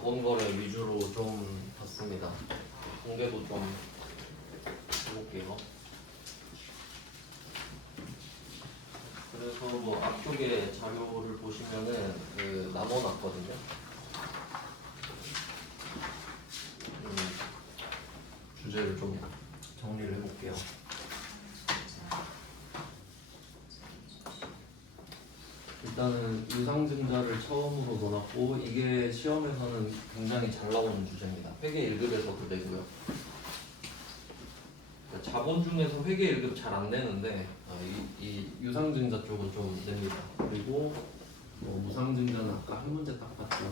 자본 거래 위주로 좀 봤습니다. 공개도 좀 해볼게요. 그래서 뭐 앞쪽에 자료를 보시면은 나눠놨거든요. 주제를 좀 정리를 해볼게요. 일단은 유상증자를 처음으로 넣어놨고, 이게 시험에서는 굉장히 잘 나오는 주제입니다. 회계 1급에서도 내고요. 자본 중에서 회계 1급 잘 안 내는데 이 유상증자 쪽은 좀 냅니다. 그리고 무상증자는 아까 한 문제 딱 봤죠.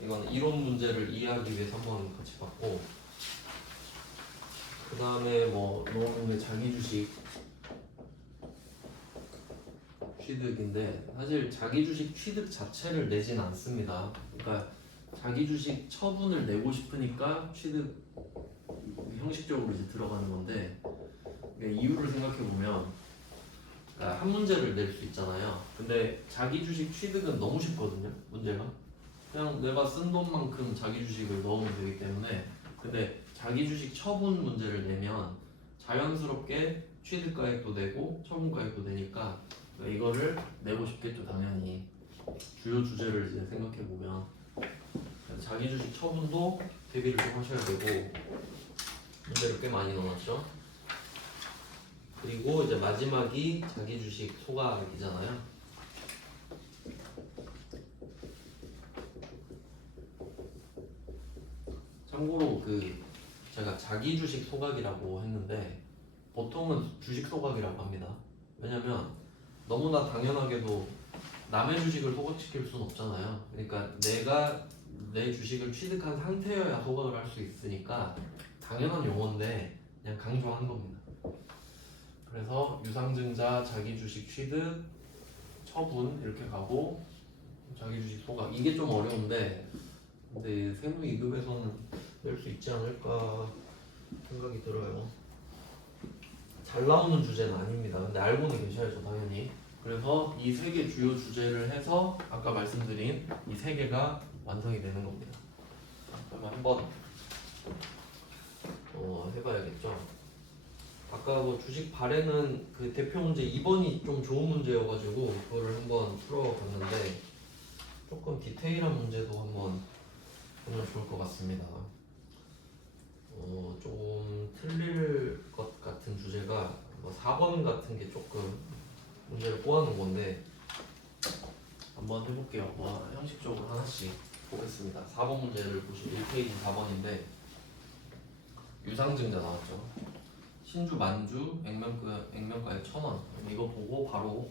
이건 이론 문제를 이해하기 위해서 한번 같이 봤고, 그 다음에 넣어놓은 게 자기주식 취득인데, 사실 자기주식 취득 자체를 내진 않습니다. 그러니까 자기주식 처분을 내고 싶으니까 취득 형식적으로 이제 들어가는 건데, 이유를 생각해 보면 한 문제를 낼 수 있잖아요. 근데 자기주식 취득은 너무 쉽거든요. 문제가 그냥 내가 쓴 돈만큼 자기주식을 넣으면 되기 때문에. 근데 자기주식 처분 문제를 내면 자연스럽게 취득가액도 내고 처분가액도 내니까 이거를 내고 싶겠죠, 당연히. 주요 주제를 이제 생각해 보면 자기주식 처분도 대비를 좀 하셔야 되고, 문제를 꽤 많이 넣어놨죠. 그리고 이제 마지막이 자기주식 소각이잖아요. 참고로 제가 자기주식 소각이라고 했는데 보통은 주식 소각이라고 합니다. 왜냐면 너무나 당연하게도 남의 주식을 소각시킬 수는 없잖아요. 그러니까 내가 내 주식을 취득한 상태여야 소각을 할 수 있으니까 당연한 용어인데 그냥 강조한 겁니다. 그래서 유상증자, 자기주식 취득, 처분 이렇게 가고, 자기주식 소각 이게 좀 어려운데, 근데 세무 2급에서는 낼 수 있지 않을까 생각이 들어요. 잘 나오는 주제는 아닙니다. 근데 알고는 계셔야죠, 당연히. 그래서 이 세 개 주요 주제를 해서 아까 말씀드린 이 세 개가 완성이 되는 겁니다. 그러면 한번 해봐야겠죠. 아까 주식 발행은 대표 문제 2번이 좀 좋은 문제여가지고 그거를 한번 풀어봤는데, 조금 디테일한 문제도 한번 보면 좋을 것 같습니다. 좀 틀릴 것 같은 주제가 4번 같은 게 조금 문제를 꼬아놓은 건데 한번 해볼게요. 형식적으로 하나씩 보겠습니다. 4번 문제를 보시면 1페이지 4번인데 유상증자 나왔죠. 신주 만주 액면가액 1,000원. 이거 보고 바로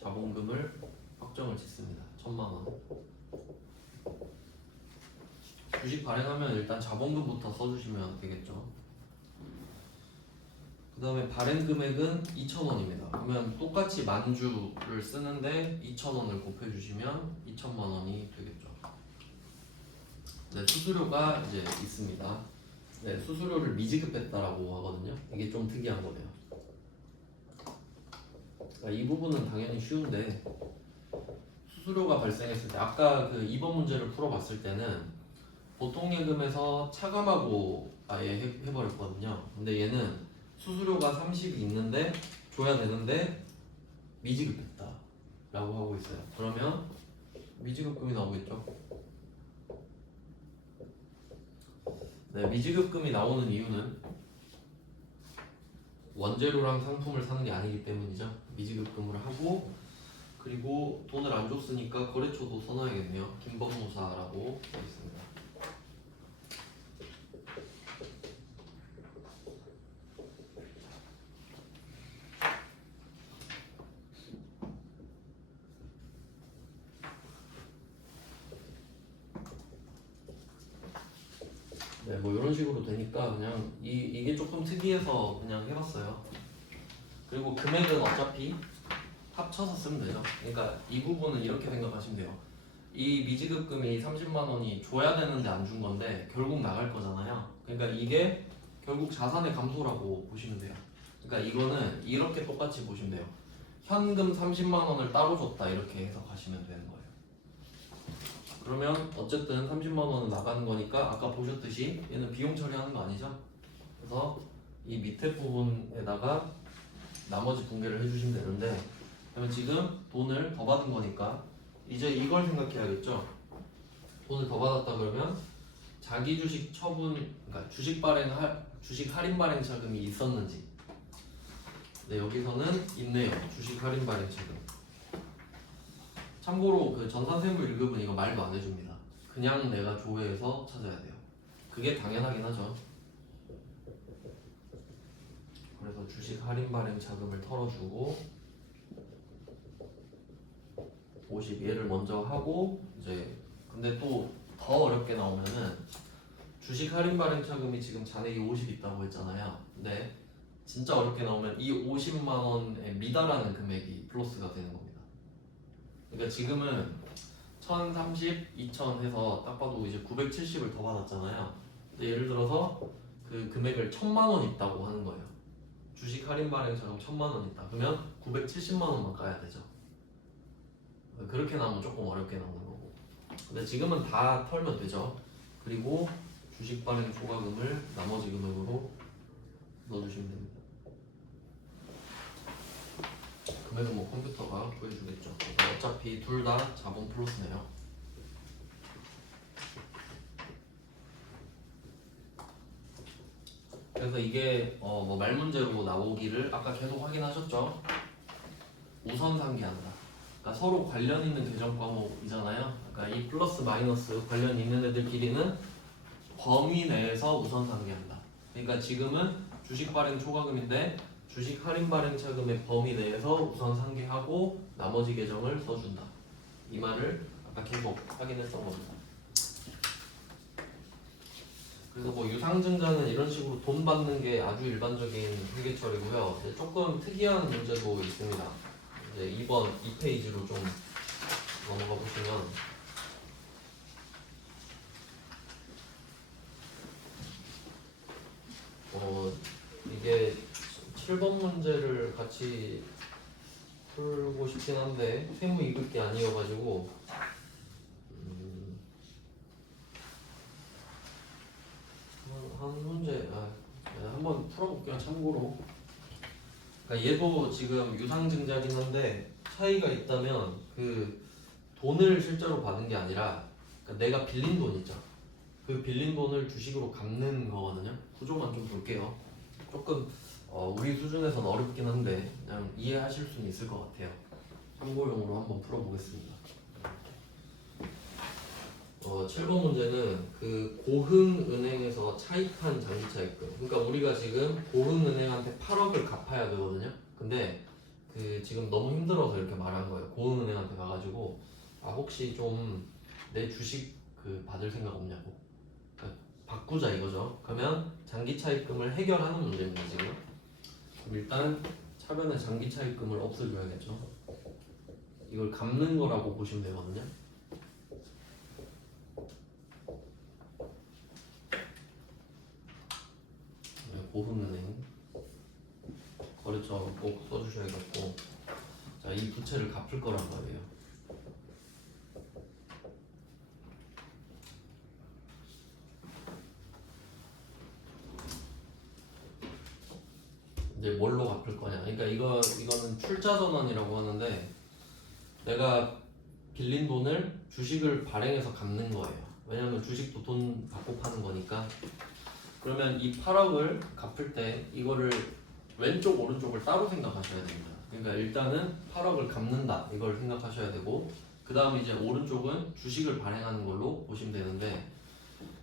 자본금을 확정을 짓습니다. 1,000만 원. 주식 발행하면 일단 자본금부터 써주시면 되겠죠. 그 다음에 발행 금액은 2,000원입니다. 그러면 똑같이 만주를 쓰는데 2,000원을 곱해주시면 2,000만 원이 되겠죠. 네, 수수료가 이제 있습니다. 네, 수수료를 미지급했다라고 하거든요. 이게 좀 특이한 거네요. 그러니까 이 부분은 당연히 쉬운데, 수수료가 발생했을 때 아까 2번 문제를 풀어봤을 때는 보통예금에서 차감하고 아예 해버렸거든요. 근데 얘는 수수료가 30이 있는데 줘야 되는데 미지급했다 라고 하고 있어요. 그러면 미지급금이 나오겠죠. 네, 미지급금이 나오는 이유는 원재료랑 상품을 사는 게 아니기 때문이죠. 미지급금을 하고, 그리고 돈을 안 줬으니까 거래처도 써놔야겠네요. 김범무사라고 되어 있습니다. 네, 이런 식으로 되니까 그냥 이게 조금 특이해서 그냥 해봤어요. 그리고 금액은 어차피 합쳐서 쓰면 되죠. 그러니까 이 부분은 이렇게 생각하시면 돼요. 이 미지급금이 30만 원이 줘야 되는데 안 준 건데 결국 나갈 거잖아요. 그러니까 이게 결국 자산의 감소라고 보시면 돼요. 그러니까 이거는 이렇게 똑같이 보시면 돼요. 현금 30만 원을 따로 줬다 이렇게 해석하시면 되는 거예요. 그러면 어쨌든 30만 원은 나가는 거니까 아까 보셨듯이 얘는 비용 처리하는 거 아니죠? 그래서 이 밑에 부분에다가 나머지 분배를 해주시면 되는데, 그러면 지금 돈을 더 받은 거니까 이제 이걸 생각해야겠죠? 돈을 더 받았다 그러면 자기 주식 처분, 그러니까 주식 할인 발행 차금이 있었는지. 네, 여기서는 있네요. 주식 할인 발행 차금. 참고로 그 전산세무 1급은 이거 말도 안 해줍니다. 그냥 내가 조회해서 찾아야 돼요. 그게 당연하긴 하죠. 그래서 주식 할인 발행 차금을 털어주고 50 얘를 먼저 하고, 이제 근데 또 더 어렵게 나오면은 주식 할인 발행 차금이 지금 잔액이 50 있다고 했잖아요. 근데 진짜 어렵게 나오면 이 50만 원에 미달하는 금액이 플러스가 되는 겁니다. 그러니까 지금은 1030, 2000 해서 딱 봐도 이제 970을 더 받았잖아요. 근데 예를 들어서 그 금액을 1000만 원 있다고 하는 거예요. 주식 할인 발행 차금 1000만 원 있다. 그러면 970만 원만 까야 되죠. 그렇게 나오면 조금 어렵게 나오는 거고. 근데 지금은 다 털면 되죠. 그리고 주식 발행 초과금을 나머지 금액으로 넣어주시면 됩니다. 금액은 뭐 컴퓨터가 구해주겠죠. 어차피 둘 다 자본 플러스네요. 그래서 이게 뭐 말문제로 나오기를 아까 계속 확인하셨죠? 우선 상기한다. 그러니까 서로 관련 있는 계정 과목이잖아요. 그러니까 이 플러스 마이너스 관련 있는 애들끼리는 범위 내에서 우선 상기한다. 그러니까 지금은 주식 발행 초과금인데 주식 할인 발행 차금의 범위 내에서 우선 상기하고 나머지 계정을 써준다. 이 말을 아까 계속 확인했던 겁니다. 그래서 뭐 유상증자는 이런 식으로 돈 받는 게 아주 일반적인 회계처리고요. 조금 특이한 문제도 있습니다. 이제 2번 2페이지로 좀 넘어가 보시면 이게 7번 문제를 같이 풀고 싶긴 한데 세무 2급이 아니어가지고 한 문제 한번 풀어볼게요. 참고로. 그러니까 얘도 지금 유상증자긴 한데 차이가 있다면 그 돈을 실제로 받은 게 아니라, 그러니까 내가 빌린 돈 있죠. 그 빌린 돈을 주식으로 갚는 거거든요. 구조만 좀 볼게요. 조금 우리 수준에서는 어렵긴 한데 그냥 이해하실 수는 있을 것 같아요. 참고용으로 한번 풀어보겠습니다. 7번 문제는 그 고흥은행에서 차입한 장기차입금. 그러니까 우리가 지금 고흥은행한테 8억을 갚아야 되거든요. 근데 그 지금 너무 힘들어서 이렇게 말한 거예요. 고흥은행한테 가가지고 혹시 좀 내 주식 그 받을 생각 없냐고. 그러니까 바꾸자 이거죠. 그러면 장기차입금을 해결하는 문제입니다 지금. 그럼 일단 차변에 장기차입금을 없애줘야겠죠. 이걸 갚는 거라고 보시면 되거든요. 고흥은행 거래처 꼭 써주셔야겠고, 자, 이 부채를 갚을 거란 말이에요. 이제 뭘로 갚을 거냐? 그러니까 이거는 출자 전환이라고 하는데 내가 빌린 돈을 주식을 발행해서 갚는 거예요. 왜냐면 주식도 돈 받고 파는 거니까. 그러면 이 8억을 갚을 때 이거를 왼쪽 오른쪽을 따로 생각하셔야 됩니다. 그러니까 일단은 8억을 갚는다 이걸 생각하셔야 되고, 그 다음 이제 오른쪽은 주식을 발행하는 걸로 보시면 되는데,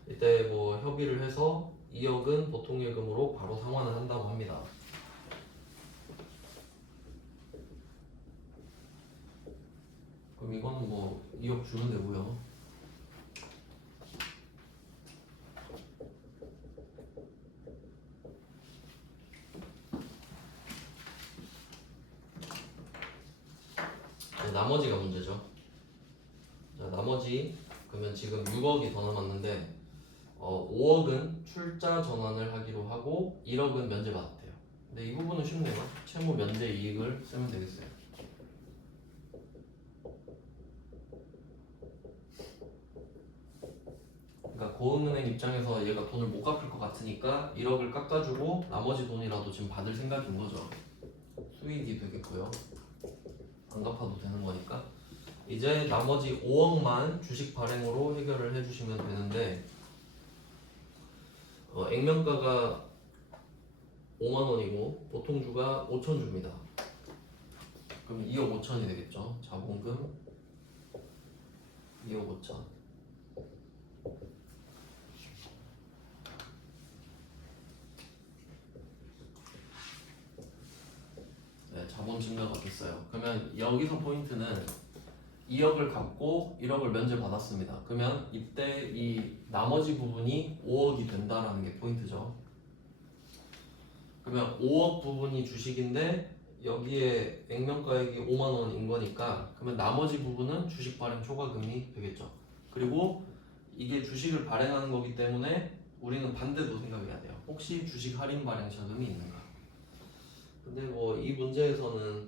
이때 뭐 협의를 해서 2억은 보통 예금으로 바로 상환을 한다고 합니다. 그럼 이거는 뭐 2억 주면 되고요. 나머지가 문제죠. 자, 나머지 그러면 지금 6억이 더 남았는데 5억은 출자 전환을 하기로 하고 1억은 면제받았대요. 근데 이 부분은 쉽네요. 채무 면제 이익을 쓰면 되겠어요. 보험은행 입장에서 얘가 돈을 못 갚을 것 같으니까 1억을 깎아주고 나머지 돈이라도 지금 받을 생각인 거죠. 수익이 되겠고요. 안 갚아도 되는 거니까. 이제 나머지 5억만 주식 발행으로 해결을 해주시면 되는데 액면가가 5만 원이고 보통주가 5천 주입니다. 그럼 2억 5천이 되겠죠. 자본금 2억 5천. 네, 자본 증가가 됐어요. 그러면 여기서 포인트는 2억을 갚고 1억을 면제받았습니다. 그러면 이때 이 나머지 부분이 5억이 된다라는 게 포인트죠. 그러면 5억 부분이 주식인데 여기에 액면가액이 5만 원인 거니까 그러면 나머지 부분은 주식 발행 초과금이 되겠죠. 그리고 이게 주식을 발행하는 거기 때문에 우리는 반대도 생각해야 돼요. 혹시 주식 할인 발행 자금이 있는가? 근데 뭐 이 문제에서는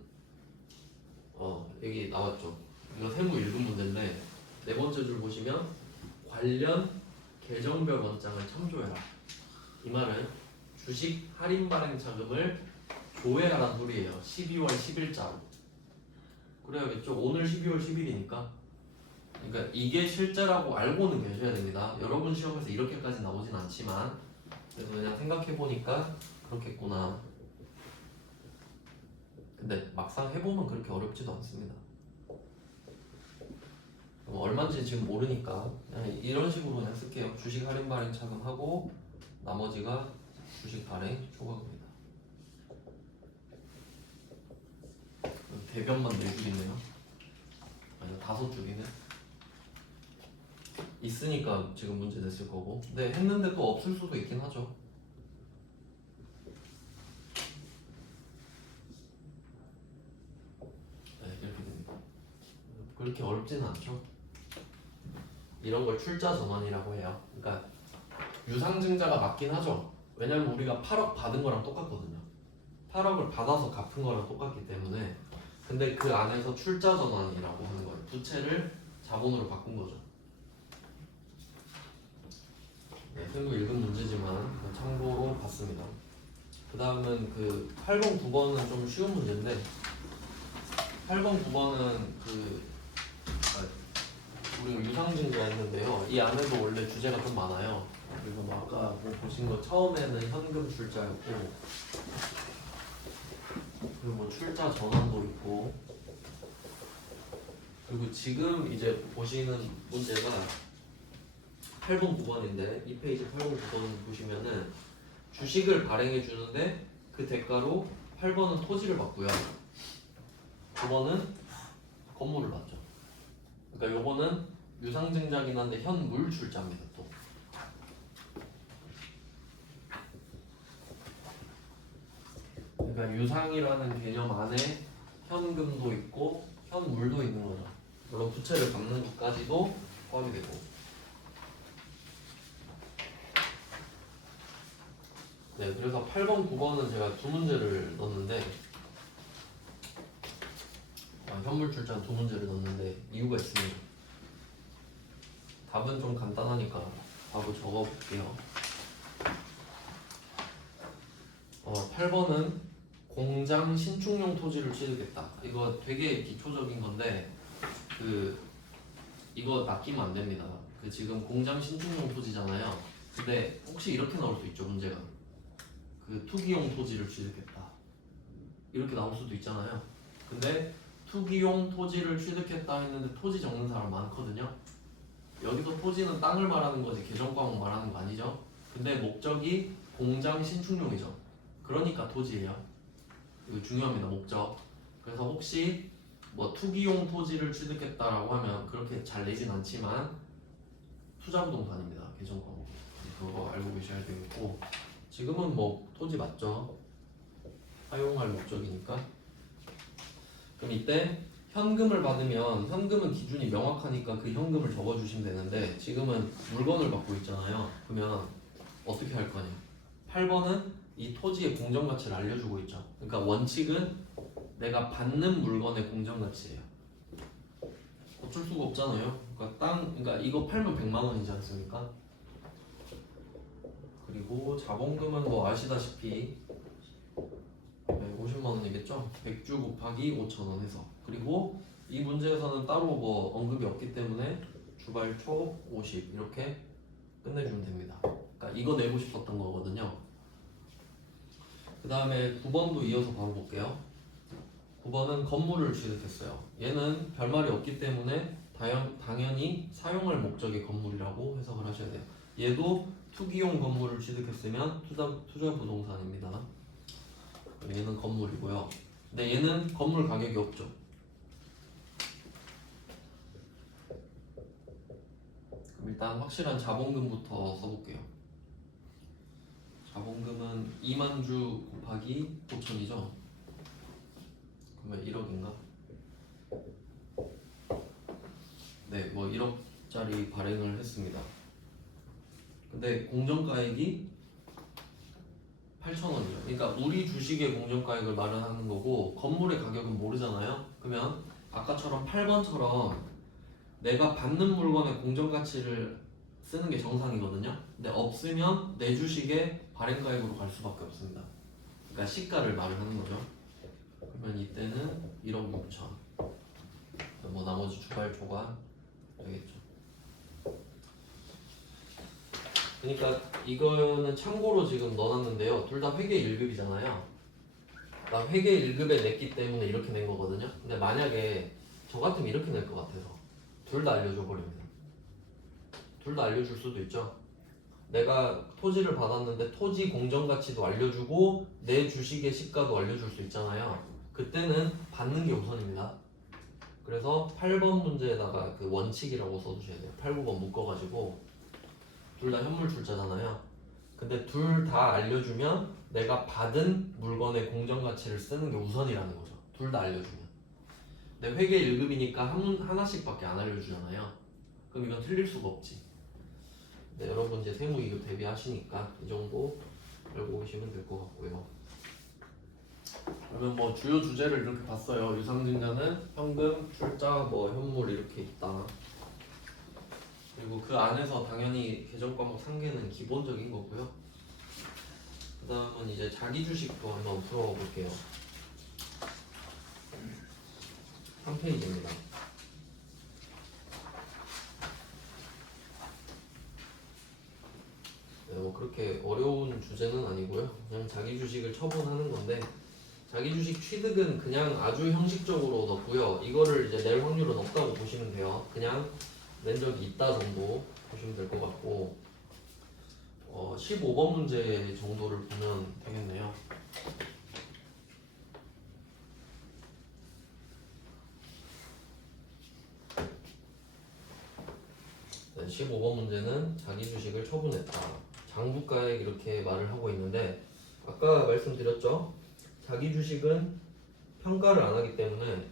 여기 나왔죠. 이거 세무 1급 문제인데 네 번째 줄 보시면 관련 계정별 원장을 참조해라. 이 말은 주식 할인 발행 자금을 조회하라는 소리예요. 12월 10일자로. 그래야겠죠. 오늘 12월 10일이니까. 그러니까 이게 실제라고 알고는 계셔야 됩니다. 여러분 시험에서 이렇게까지 나오진 않지만 그래서 그냥 생각해보니까 그렇겠구나. 근데 막상 해보면 그렇게 어렵지도 않습니다. 얼마인지 지금 모르니까 그냥 이런 식으로 그냥 쓸게요. 주식 할인 발행 차금하고 나머지가 주식 발행 초과금입니다. 대변만 4줄이네요. 아니 5줄이네. 있으니까 지금 문제 냈을 거고. 근데 했는데 또 없을 수도 있긴 하죠. 네, 이렇게 됩니다. 그렇게 어렵지는 않죠. 이런 걸 출자 전환이라고 해요. 그러니까 유상증자가 맞긴 하죠. 왜냐면 우리가 8억 받은 거랑 똑같거든요. 8억을 받아서 갚은 거랑 똑같기 때문에. 근데 그 안에서 출자 전환이라고 하는 거예요. 부채를 자본으로 바꾼 거죠. 네, 세무 1급 문제지만 참고로 봤습니다. 그 다음은 그 8번, 9번은 좀 쉬운 문제인데 8번, 9번은 우리가 유상증자 했는데요. 이 안에도 원래 주제가 좀 많아요. 그리고 뭐 아까 뭐 보신 거 처음에는 현금 출자였고 그리고 뭐 출자 전환도 있고 그리고 지금 이제 보시는 문제가 8번, 9번인데 이 페이지 8번, 9번 보시면은 주식을 발행해 주는데 그 대가로 8번은 토지를 받고요. 9번은 건물을 받죠. 그러니까 요거는 유상증자긴 한데 현물 출자입니다. 또 그러니까 유상이라는 개념 안에 현금도 있고 현물도 있는 거죠. 물론 부채를 갚는 것까지도 포함이 되고. 네, 그래서 8번, 9번은 제가 두 문제를 넣었는데 현물 출자 두 문제를 넣었는데 이유가 있습니다. 답은 좀 간단하니까 바로 적어볼게요. 8번은 공장 신축용 토지를 취득했다. 이거 되게 기초적인 건데 이거 낚이면 안 됩니다. 지금 공장 신축용 토지잖아요. 근데 혹시 이렇게 나올 수 있죠. 문제가 투기용 토지를 취득했다. 이렇게 나올 수도 있잖아요. 근데 투기용 토지를 취득했다 했는데 토지 적는 사람 많거든요. 여기서 토지는 땅을 말하는 거지 계정과목 말하는 거 아니죠. 근데 목적이 공장 신축용이죠. 그러니까 토지예요. 이거 중요합니다. 목적. 그래서 혹시 뭐 투기용 토지를 취득했다라고 하면 그렇게 잘 내진 않지만 투자부동산입니다. 계정과목. 그거 알고 계셔야 되겠고 지금은 뭐 토지 맞죠. 사용할 목적이니까. 그럼 이때 현금을 받으면 현금은 기준이 명확하니까 그 현금을 적어주시면 되는데 지금은 물건을 받고 있잖아요. 그러면 어떻게 할 거냐? 8번은 이 토지의 공정가치를 알려주고 있죠. 그러니까 원칙은 내가 받는 물건의 공정가치예요. 어쩔 수가 없잖아요. 그러니까 그러니까 이거 팔면 100만 원이지 않습니까? 그리고 자본금은 뭐 아시다시피 50만 원이겠죠? 100주 곱하기 5,000원 해서. 그리고 이 문제에서는 따로 뭐 언급이 없기 때문에 주발초 50 이렇게 끝내주면 됩니다. 그러니까 이거 내고 싶었던 거거든요. 그 다음에 9번도 이어서 바로 볼게요. 9번은 건물을 취득했어요. 얘는 별말이 없기 때문에 당연히 사용할 목적의 건물이라고 해석을 하셔야 돼요. 얘도 투기용 건물을 취득했으면 투자 부동산입니다. 얘는 건물이고요. 근데 얘는 건물 가격이 없죠. 그럼 일단 확실한 자본금부터 써볼게요. 자본금은 2만 주 곱하기 5천이죠. 그러면 1억인가? 네, 뭐 1억짜리 발행을 했습니다. 근데 공정가액이 8,000원이죠. 그러니까 우리 주식의 공정가액을 마련하는 거고 건물의 가격은 모르잖아요. 그러면 아까처럼 8번처럼 내가 받는 물건의 공정가치를 쓰는 게 정상이거든요. 근데 없으면 내 주식의 발행가액으로 갈 수밖에 없습니다. 그러니까 시가를 마련하는 거죠. 그러면 이때는 1억 6천. 뭐 나머지 주발초가 되겠죠. 그러니까 이거는 참고로 지금 넣어놨는데요. 둘 다 회계 1급이잖아요. 나 회계 1급에 냈기 때문에 이렇게 낸 거거든요. 근데 만약에 저 같으면 이렇게 낼 것 같아서 둘 다 알려줘 버리면 둘 다 알려줄 수도 있죠. 내가 토지를 받았는데 토지 공정가치도 알려주고 내 주식의 시가도 알려줄 수 있잖아요. 그때는 받는 게 우선입니다. 그래서 8번 문제에다가 그 원칙이라고 써주셔야 돼요. 8, 9번 묶어가지고 둘 다 현물 출자잖아요. 근데 둘 다 알려주면 내가 받은 물건의 공정가치를 쓰는 게 우선이라는 거죠. 둘 다 알려주면. 근데 회계 1급이니까 하나씩밖에 안 알려주잖아요. 그럼 이건 틀릴 수가 없지. 네, 여러분 이제 세무 2급 대비하시니까 이 정도 알고 계시면 될 것 같고요. 그러면 뭐 주요 주제를 이렇게 봤어요. 유상증자는 현금, 출자, 뭐 현물 이렇게 있다. 그리고 그 안에서 당연히 계정 과목 상계는 기본적인 거고요. 그 다음은 이제 자기 주식도 한번 풀어볼게요. 3페이지입니다. 네, 뭐 그렇게 어려운 주제는 아니고요. 그냥 자기 주식을 처분하는 건데 자기 주식 취득은 그냥 아주 형식적으로 넣고요. 이거를 이제 낼 확률은 없다고 보시면 돼요. 그냥 낸 적이 있다 정도 보시면 될 것 같고 15번 문제 정도를 보면 되겠네요. 네, 15번 문제는 자기 주식을 처분했다. 장부가액 이렇게 말을 하고 있는데 아까 말씀드렸죠? 자기 주식은 평가를 안 하기 때문에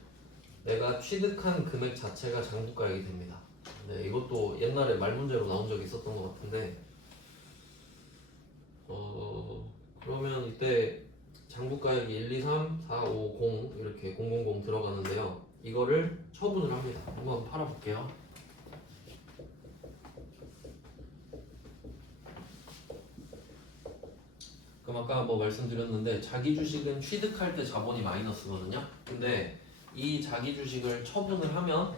내가 취득한 금액 자체가 장부가액이 됩니다. 네, 이것도 옛날에 말문제로 나온 적이 있었던 것 같은데 그러면 이때 장부가액이 1, 2, 3, 4, 5, 0 이렇게 000 들어가는데요. 이거를 처분을 합니다. 한번 팔아볼게요. 그럼 아까 뭐 말씀드렸는데 자기 주식은 취득할 때 자본이 마이너스거든요. 근데 이 자기 주식을 처분을 하면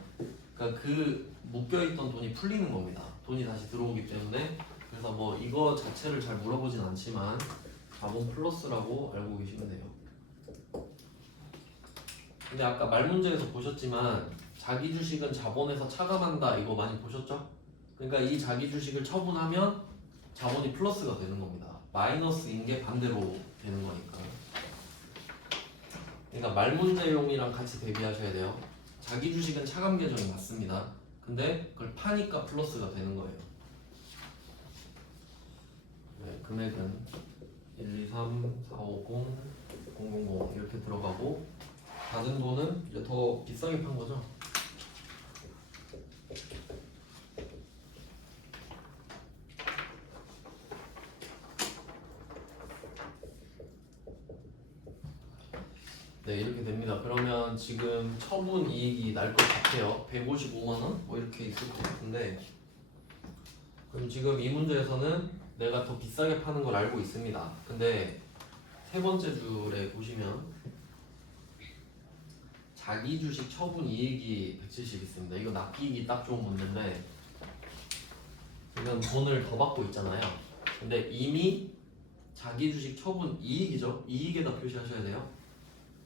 그러니까 그 묶여있던 돈이 풀리는 겁니다. 돈이 다시 들어오기 때문에. 그래서 뭐 이거 자체를 잘 물어보진 않지만 자본 플러스라고 알고 계시면 돼요. 근데 아까 말 문제에서 보셨지만 자기 주식은 자본에서 차감한다 이거 많이 보셨죠? 그러니까 이 자기 주식을 처분하면 자본이 플러스가 되는 겁니다. 마이너스인 게 반대로 되는 거니까. 그러니까 말 문제용이랑 같이 대비하셔야 돼요. 자기 주식은 차감 계정이 맞습니다. 근데 그걸 파니까 플러스가 되는 거예요. 네, 금액은 1, 2, 3, 4, 5, 0, 000 이렇게 들어가고 받은 돈은 이제 더 비싸게 판 거죠. 네, 이렇게 됩니다. 그러면 지금 처분 이익이 날 것 같아요. 155만 원? 뭐 이렇게 있을 것 같은데 그럼 지금 이 문제에서는 내가 더 비싸게 파는 걸 알고 있습니다. 근데 세 번째 줄에 보시면 자기 주식 처분 이익이 170 있습니다. 이거 낚이기 딱 좋은 문제인데 지금 돈을 더 받고 있잖아요. 근데 이미 자기 주식 처분 이익이죠. 이익에다 표시하셔야 돼요.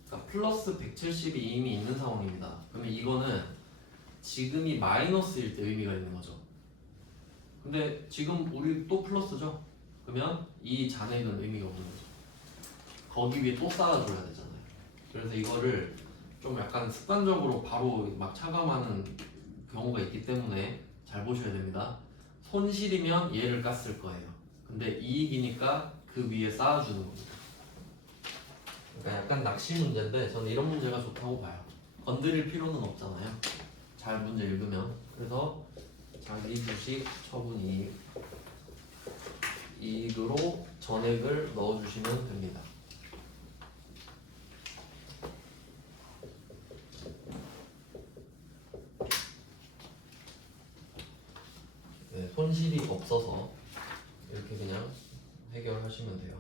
그러니까 플러스 170이 이미 있는 상황입니다. 그러면 이거는 지금이 마이너스일 때 의미가 있는 거죠. 근데 지금 우리 또 플러스죠. 그러면 이 잔액은 의미가 없는 거죠. 거기 위에 또 쌓아줘야 되잖아요. 그래서 이거를 좀 약간 습관적으로 바로 막 차감하는 경우가 있기 때문에 잘 보셔야 됩니다. 손실이면 얘를 깠을 거예요. 근데 이익이니까 그 위에 쌓아주는 겁니다. 그러니까 약간 낚시 문제인데 저는 이런 문제가 좋다고 봐요. 건드릴 필요는 없잖아요. 잘 문제 읽으면. 그래서 자기 주식 처분 이익으로 전액을 넣어주시면 됩니다. 네, 손실이 없어서 이렇게 그냥 해결하시면 돼요.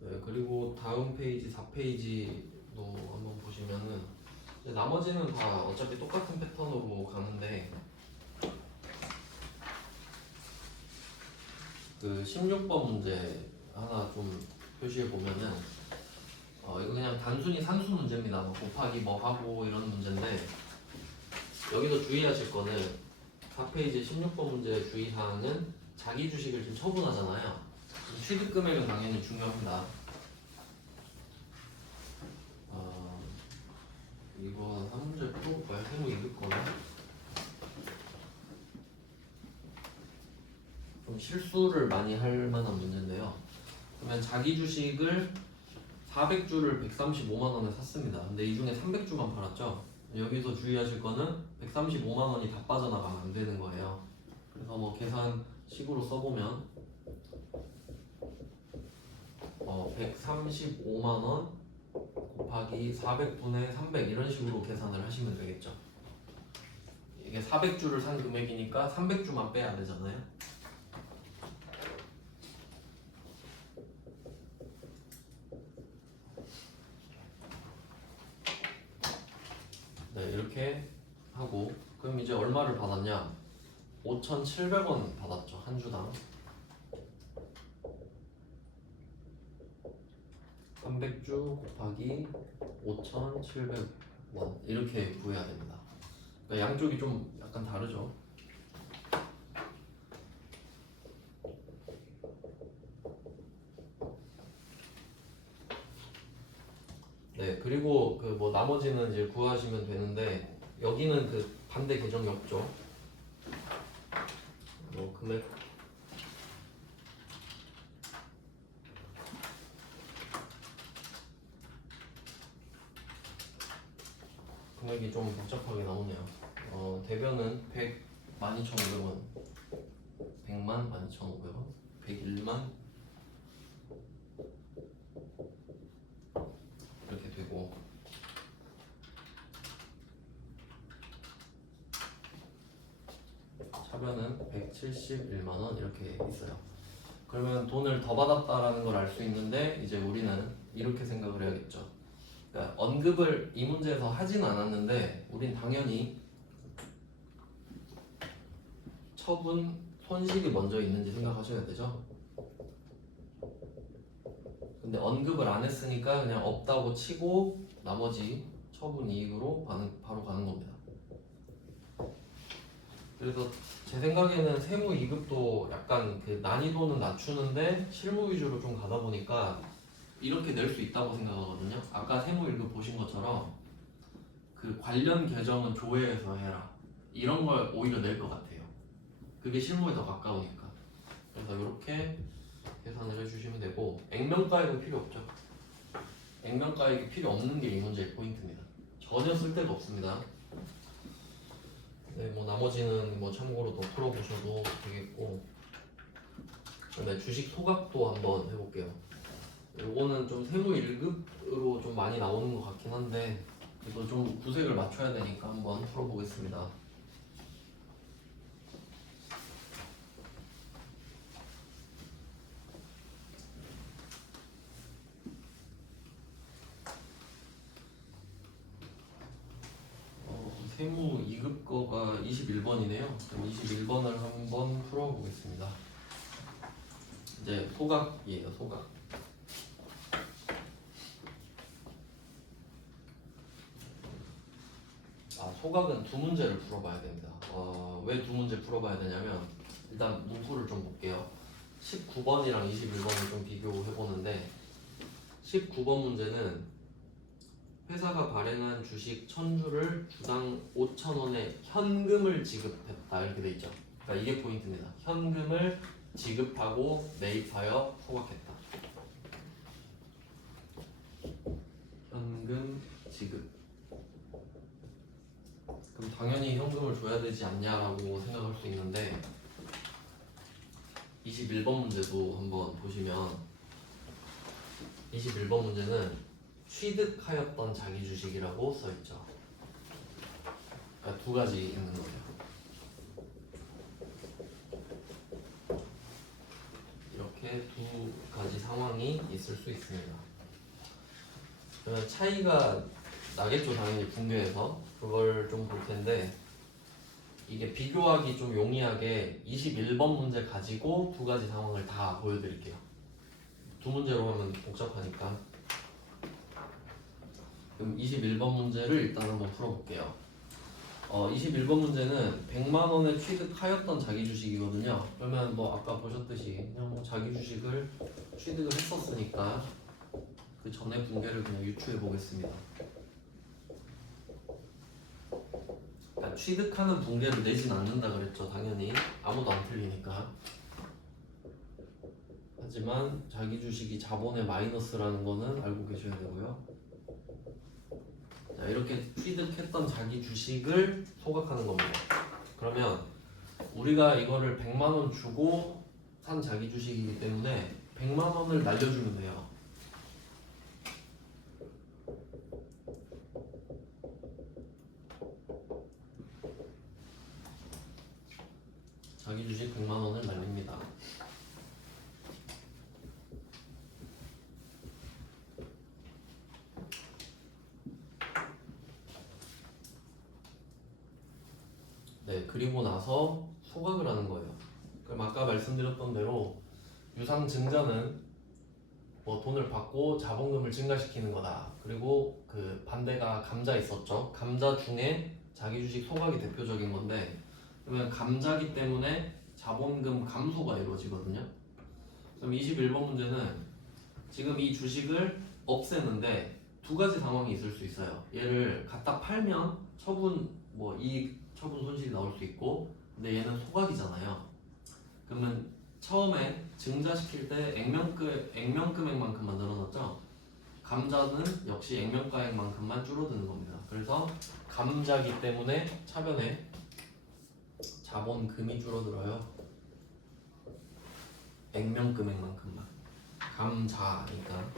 네, 그리고 다음 페이지 4페이지도 한번 보시면은 나머지는 다 어차피 똑같은 패턴으로 가는데 그 16번 문제 하나 좀 표시해 보면은 이거 그냥 단순히 산수 문제입니다. 뭐 곱하기 뭐 하고 이런 문제인데 여기서 주의하실 거는 4페이지 16번 문제 주의사항은 자기 주식을 지금 처분하잖아요. 취득 금액은 당연히 중요합니다. 이거 한 문제 풀어볼까요? 세무 읽을 거나 좀 실수를 많이 할 만한 문제인데요. 그러면 자기 주식을 400주를 135만 원에 샀습니다. 근데 이 중에 300주만 팔았죠. 여기서 주의하실 거는 135만 원이 다 빠져나가면 안 되는 거예요. 그래서 뭐 계산식으로 써보면 135만 원 곱하기 400분의 300 이런 식으로 계산을 하시면 되겠죠. 이게 400주를 산 금액이니까 300주만 빼야 되잖아요. 네, 이렇게 하고 그럼 이제 얼마를 받았냐? 5,700원 받았죠. 한 주당 300주 곱하기 5,700원 이렇게 구해야 됩니다. 그러니까 양쪽이 좀 약간 다르죠. 네, 그리고 그 뭐 나머지는 이제 구하시면 되는데 여기는 그 반대 계정이 없죠. 뭐 금액이 좀 복잡하게 나오네요. 대변은 12,500원, 100만 12,500원, 101만 이렇게 되고 차변은 171만 원 이렇게 있어요. 그러면 돈을 더 받았다라는 걸 알 수 있는데 이제 우리는 이렇게 생각을 해야겠죠. 그러니까 언급을 이 문제에서 하진 않았는데 우린 당연히 처분 손실이 먼저 있는지 생각하셔야 되죠. 근데 언급을 안 했으니까 그냥 없다고 치고 나머지 처분 이익으로 바로 가는 겁니다. 그래서 제 생각에는 세무 2급도 약간 그 난이도는 낮추는데 실무 위주로 좀 가다 보니까 이렇게 낼 수 있다고 생각하거든요. 아까 세무 1급 보신 것처럼 그 관련 계정은 조회해서 해라 이런 걸 오히려 낼 것 같아요. 그게 실무에 더 가까우니까. 그래서 이렇게 계산을 해주시면 되고 액면가액은 필요 없죠. 액면가액이 필요 없는 게 이 문제의 포인트입니다. 전혀 쓸데가 없습니다. 네, 뭐 나머지는 뭐 참고로 더 풀어보셔도 되겠고. 네, 주식 소각도 한번 해볼게요. 요거는 좀 세무 1급으로 좀 많이 나오는 것 같긴 한데 이거 좀 구색을 맞춰야 되니까 한번 풀어보겠습니다. 세무 2급 거가 21번이네요. 그럼 21번을 한번 풀어보겠습니다. 이제 소각이에요, 소각. 소각은 두 문제를 풀어봐야 됩니다. 왜 두 문제 풀어봐야 되냐면 일단 문구를 좀 볼게요. 19번이랑 21번을 좀 비교해보는데 19번 문제는 회사가 발행한 주식 1000주를 주당 5,000원의 현금을 지급했다 이렇게 돼 있죠. 그러니까 이게 포인트입니다. 현금을 지급하고 매입하여 소각했다. 현금 지급. 그럼 당연히 현금을 줘야 되지 않냐라고 생각할 수 있는데 21번 문제도 한번 보시면 21번 문제는 취득하였던 자기 주식이라고 써있죠. 그러니까 두 가지 있는 거예요. 이렇게 두 가지 상황이 있을 수 있습니다. 그러면 차이가 나겠죠, 당연히 분교에서. 그걸 좀 볼 텐데 이게 비교하기 좀 용이하게 21번 문제 가지고 두 가지 상황을 다 보여드릴게요. 두 문제로 하면 복잡하니까. 그럼 21번 문제를 일단 한번 풀어볼게요. 21번 문제는 100만 원에 취득하였던 자기 주식이거든요. 그러면 뭐 아까 보셨듯이 그냥 뭐 자기 주식을 취득을 했었으니까 그 전에 분계를 그냥 유추해 보겠습니다. 그러니까 취득하는 분계를 내진 않는다 그랬죠. 당연히 아무도 안 틀리니까. 하지만 자기 주식이 자본의 마이너스라는 거는 알고 계셔야 되고요. 자, 이렇게 취득했던 자기 주식을 소각하는 겁니다. 그러면 우리가 이거를 100만 원 주고 산 자기 주식이기 때문에 100만 원을 날려주면 돼요. 자기 주식 100만 원을 날립니다. 네, 그리고 나서 소각을 하는 거예요. 그럼 아까 말씀드렸던 대로 유상증자는 뭐 돈을 받고 자본금을 증가시키는 거다. 그리고 그 반대가 감자 있었죠. 감자 중에 자기 주식 소각이 대표적인 건데 그러면 감자기 때문에 자본금 감소가 이루어지거든요. 그럼 21번 문제는 지금 이 주식을 없애는데 두 가지 상황이 있을 수 있어요. 얘를 갖다 팔면 처분 뭐 이익 처분 손실이 나올 수 있고 근데 얘는 소각이잖아요. 그러면 처음에 증자시킬 때 액면금액만큼만 늘어났죠. 감자는 역시 액면가액만큼만 줄어드는 겁니다. 그래서 감자기 때문에 차변에 자본금이 줄어들어요. 액면금액만큼만. 감자니까.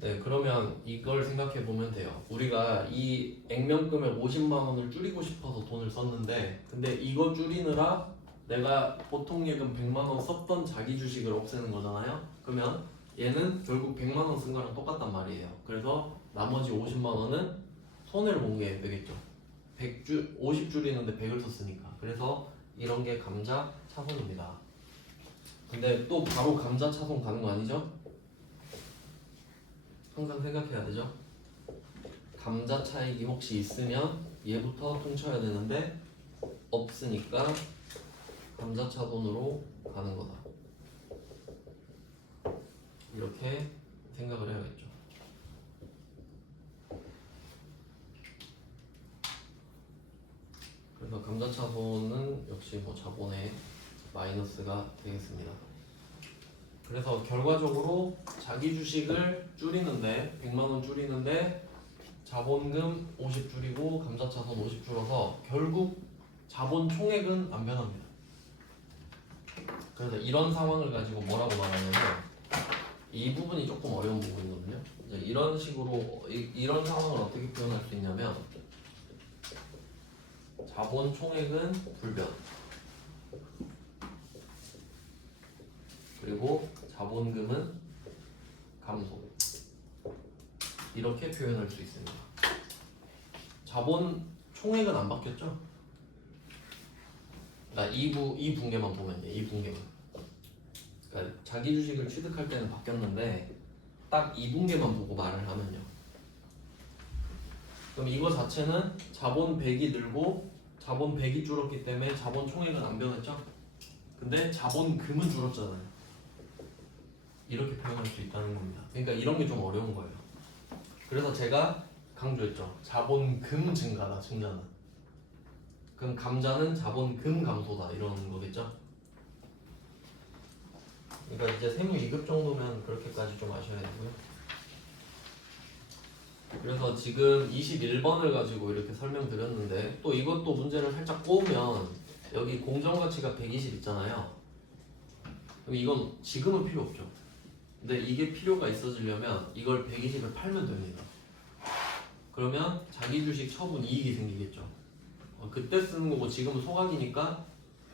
네, 그러면 이걸 생각해 보면 돼요. 우리가 이 액면금액 50만 원을 줄이고 싶어서 돈을 썼는데 근데 이거 줄이느라 내가 보통 예금 100만 원 썼던 자기 주식을 없애는 거잖아요. 그러면 얘는 결국 100만 원 쓴 거랑 똑같단 말이에요. 그래서 나머지 50만 원은 손해를 본 게 되겠죠. 50 줄이는데 100을 썼으니까. 그래서 이런 게 감자 차손입니다. 근데 또 바로 감자 차손 가는 거 아니죠? 항상 생각해야 되죠. 감자 차익이 혹시 있으면 얘부터 퉁쳐야 되는데 없으니까 감자 차손으로 가는 거다. 이렇게 생각을 해야겠죠. 그래서 감자 차손은 역시 뭐 자본의 마이너스가 되겠습니다. 그래서 결과적으로 자기 주식을 줄이는데 100만 원 줄이는데 자본금 50 줄이고 감자차손 50 줄어서 결국 자본 총액은 안 변합니다. 그래서 이런 상황을 가지고 뭐라고 말하냐면 이 부분이 조금 어려운 부분이거든요. 이제 이런 식으로 이런 상황을 어떻게 표현할 수 있냐면 자본 총액은 불변 그리고 자본금은 감소 이렇게 표현할 수 있습니다. 자본 총액은 안 바뀌었죠? 그러니까 이 붕괴만 보면요. 이 붕괴만. 그러니까 자기 주식을 취득할 때는 바뀌었는데 딱 이 붕괴만 보고 말을 하면요. 그럼 이거 자체는 자본 100이 늘고 자본 100이 줄었기 때문에 자본 총액은 안 변했죠? 근데 자본금은 줄었잖아요. 이렇게 표현할 수 있다는 겁니다. 그러니까 이런 게 좀 어려운 거예요. 그래서 제가 강조했죠. 자본금 증가다, 증가는. 그럼 감자는 자본금 감소다 이런 거겠죠? 그러니까 이제 세무 2급 정도면 그렇게까지 좀 아셔야 되고요. 그래서 지금 21번을 가지고 이렇게 설명드렸는데 또 이것도 문제를 살짝 꼬우면 여기 공정가치가 120 있잖아요. 그럼 이건 지금은 필요 없죠. 근데 이게 필요가 있어지려면 이걸 120을 팔면 됩니다. 그러면 자기 주식 처분 이익이 생기겠죠. 그때 쓰는 거고 지금은 소각이니까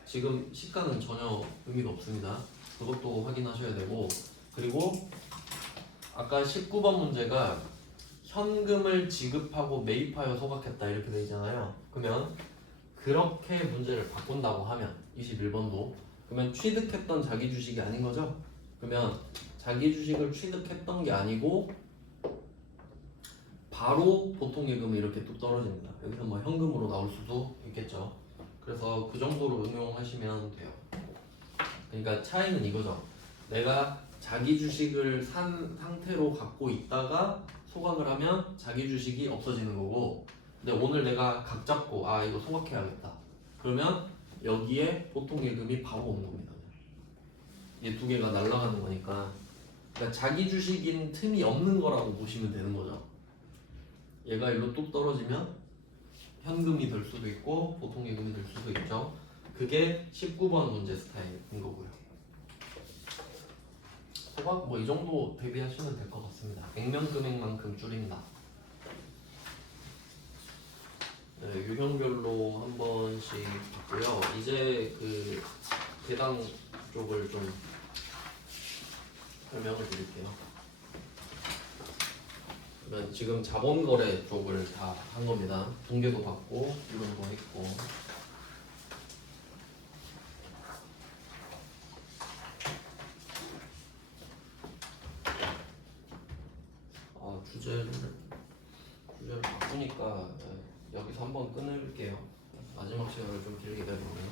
지금 시가는 전혀 의미가 없습니다. 그것도 확인하셔야 되고 그리고 아까 19번 문제가 현금을 지급하고 매입하여 소각했다 이렇게 되어 있잖아요. 그러면 그렇게 문제를 바꾼다고 하면 21번도 그러면 취득했던 자기 주식이 아닌 거죠? 그러면 자기 주식을 취득했던 게 아니고 바로 보통 예금이 이렇게 뚝 떨어집니다. 여기서 뭐 현금으로 나올 수도 있겠죠. 그래서 그 정도로 응용하시면 돼요. 그러니까 차이는 이거죠. 내가 자기 주식을 산 상태로 갖고 있다가 소각을 하면 자기 주식이 없어지는 거고 근데 오늘 내가 각 잡고 아 이거 소각해야겠다. 그러면 여기에 보통 예금이 바로 오는 겁니다. 이 두 개가 날아가는 거니까 그러니까 자기 주식인 틈이 없는 거라고 보시면 되는 거죠. 얘가 일로 뚝 떨어지면 현금이 될 수도 있고 보통 예금이 될 수도 있죠. 그게 19번 문제 스타일인 거고요. 소각 뭐 이 정도 대비하시면 될 것 같습니다. 액면 금액만큼 줄인다. 네, 유형별로 한 번씩 있고요. 이제 그 배당 쪽을 좀 설명을 드릴게요. 그러면 지금 자본거래 쪽을 다 한 겁니다. 붕괴도 받고 이런 거 했고. 주제를 바꾸니까 여기서 한번 끊을게요. 마지막 시간을 좀 길게 내보네요.